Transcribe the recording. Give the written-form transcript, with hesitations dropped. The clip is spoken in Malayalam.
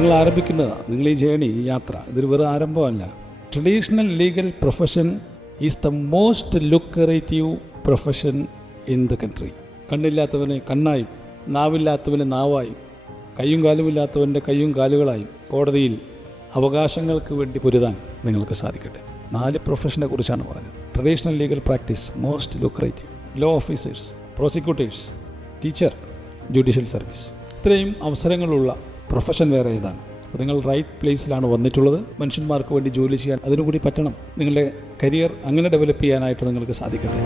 നിങ്ങൾ ആരംഭിക്കുന്നതാണ്. നിങ്ങൾ ഈ ജേണി, ഈ യാത്ര, ഇതൊരു വെറും ആരംഭമല്ല. Traditional legal profession is the most lucrative profession in the country. കണ്ണില്ലാത്തവന് കണ്ണായും നാവില്ലാത്തവന് നാവായും കയ്യും കാലുമില്ലാത്തവൻ്റെ കയ്യും കാലുകളായും കോടതിയിൽ അവകാശങ്ങൾക്ക് വേണ്ടി പൊരുതാൻ നിങ്ങൾക്ക് സാധിക്കട്ടെ. 4 പ്രൊഫഷനെ കുറിച്ചാണ് പറഞ്ഞത്. Traditional legal practice most lucrative, law officers, prosecutors, teacher, judicial service. ഇത്രയും അവസരങ്ങളുള്ള പ്രൊഫഷൻ വേറെ ഏതാണ്? അപ്പോൾ നിങ്ങൾ റൈറ്റ് പ്ലേസിലാണ് വന്നിട്ടുള്ളത്. മനുഷ്യന്മാർക്ക് വേണ്ടി ജോലി ചെയ്യാൻ അതിനുകൂടി പറ്റണം. നിങ്ങളുടെ കരിയർ അങ്ങനെ ഡെവലപ്പ് ചെയ്യാനായിട്ട് നിങ്ങൾക്ക് സാധിക്കട്ടെ.